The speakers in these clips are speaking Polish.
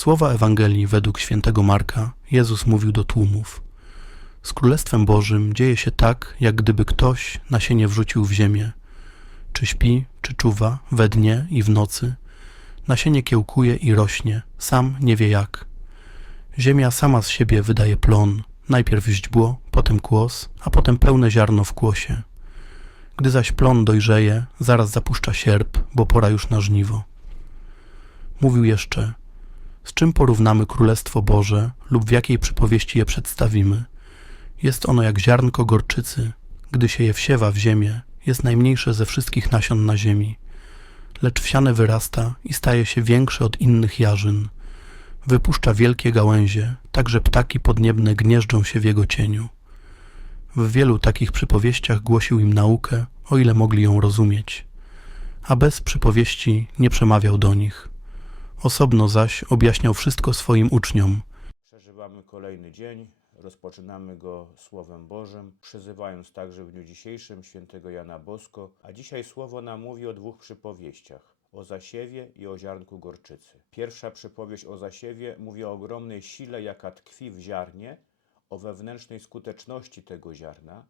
Słowa Ewangelii według świętego Marka Jezus mówił do tłumów. Z Królestwem Bożym dzieje się tak, jak gdyby ktoś nasienie wrzucił w ziemię. Czy śpi, czy czuwa, we dnie i w nocy. Nasienie kiełkuje i rośnie, sam nie wie jak. Ziemia sama z siebie wydaje plon, najpierw źdźbło, potem kłos, a potem pełne ziarno w kłosie. Gdy zaś plon dojrzeje, zaraz zapuszcza sierp, bo pora już na żniwo. Mówił jeszcze, z czym porównamy Królestwo Boże lub w jakiej przypowieści je przedstawimy? Jest ono jak ziarnko gorczycy, gdy się je wsiewa w ziemię, jest najmniejsze ze wszystkich nasion na ziemi. Lecz wsiane wyrasta i staje się większe od innych jarzyn. Wypuszcza wielkie gałęzie, tak że ptaki podniebne gnieżdżą się w jego cieniu. W wielu takich przypowieściach głosił im naukę, o ile mogli ją rozumieć, a bez przypowieści nie przemawiał do nich. Osobno zaś objaśniał wszystko swoim uczniom. Przeżywamy kolejny dzień, rozpoczynamy go Słowem Bożym, przyzywając także w dniu dzisiejszym świętego Jana Bosko, a dzisiaj Słowo nam mówi o dwóch przypowieściach. O zasiewie i o ziarnku gorczycy. Pierwsza przypowieść o zasiewie mówi o ogromnej sile, jaka tkwi w ziarnie, o wewnętrznej skuteczności tego ziarna,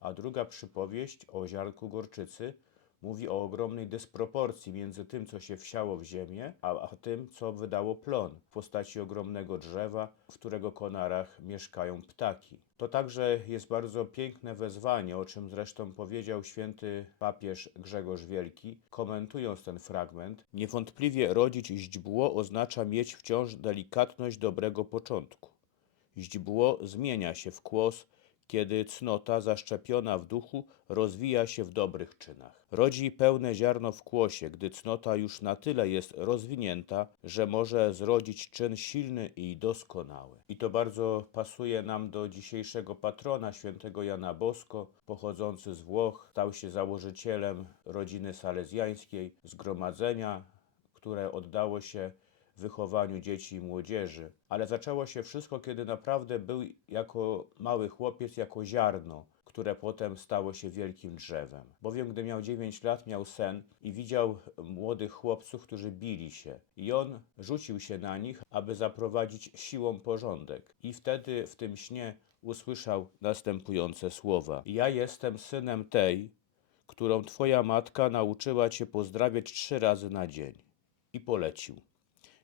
a druga przypowieść o ziarnku gorczycy mówi o ogromnej dysproporcji między tym, co się wsiało w ziemię, a, a tym, co wydało plon w postaci ogromnego drzewa, w którego konarach mieszkają ptaki. To także jest bardzo piękne wezwanie, o czym zresztą powiedział święty papież Grzegorz Wielki, komentując ten fragment. Niewątpliwie rodzić źdźbło oznacza mieć wciąż delikatność dobrego początku. Źdźbło zmienia się w kłos, kiedy cnota zaszczepiona w duchu rozwija się w dobrych czynach. Rodzi pełne ziarno w kłosie, gdy cnota już na tyle jest rozwinięta, że może zrodzić czyn silny i doskonały. I to bardzo pasuje nam do dzisiejszego patrona, świętego Jana Bosko, pochodzący z Włoch, stał się założycielem rodziny salezjańskiej, zgromadzenia, które oddało się wychowaniu dzieci i młodzieży. Ale zaczęło się wszystko, kiedy naprawdę był jako mały chłopiec, jako ziarno, które potem stało się wielkim drzewem. Bowiem, gdy miał 9 lat, miał sen i widział młodych chłopców, którzy bili się. I on rzucił się na nich, aby zaprowadzić siłą porządek. I wtedy w tym śnie usłyszał następujące słowa: Ja jestem synem tej, którą twoja matka nauczyła cię pozdrawiać trzy razy na dzień. I polecił.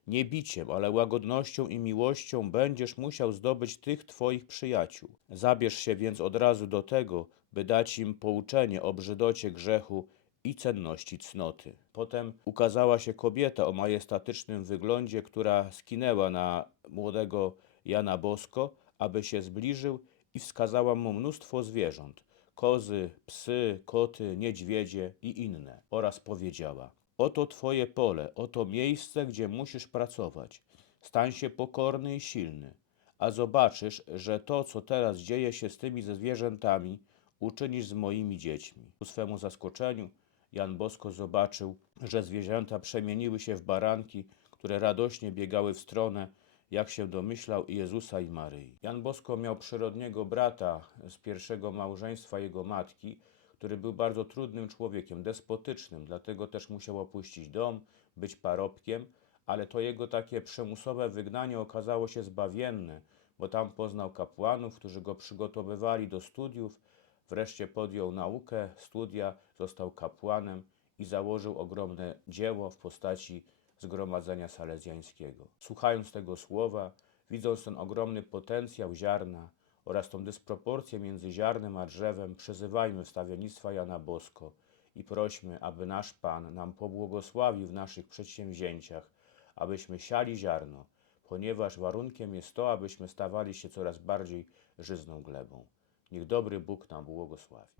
Nie biciem, ale łagodnością i miłością będziesz musiał zdobyć tych twoich przyjaciół. Zabierz się więc od razu do tego, by dać im pouczenie o brzydocie grzechu i cenności cnoty. Potem ukazała się kobieta o majestatycznym wyglądzie, która skinęła na młodego Jana Bosko, aby się zbliżył i wskazała mu mnóstwo zwierząt kozy, psy, koty, niedźwiedzie i inne oraz powiedziała: Oto Twoje pole, oto miejsce, gdzie musisz pracować. Stań się pokorny i silny, a zobaczysz, że to, co teraz dzieje się z tymi zwierzętami, uczynisz z moimi dziećmi. Ku swemu zaskoczeniu Jan Bosko zobaczył, że zwierzęta przemieniły się w baranki, które radośnie biegały w stronę, jak się domyślał, Jezusa i Maryi. Jan Bosko miał przyrodniego brata z pierwszego małżeństwa jego matki, który był bardzo trudnym człowiekiem, despotycznym, dlatego też musiał opuścić dom, być parobkiem, ale to jego takie przymusowe wygnanie okazało się zbawienne, bo tam poznał kapłanów, którzy go przygotowywali do studiów, wreszcie podjął naukę, studia, został kapłanem i założył ogromne dzieło w postaci Zgromadzenia Salezjańskiego. Słuchając tego słowa, widząc ten ogromny potencjał ziarna, oraz tą dysproporcję między ziarnem a drzewem przyzywajmy wstawiennictwa Jana Bosko i prośmy, aby nasz Pan nam pobłogosławił w naszych przedsięwzięciach, abyśmy siali ziarno, ponieważ warunkiem jest to, abyśmy stawali się coraz bardziej żyzną glebą. Niech dobry Bóg nam błogosławi.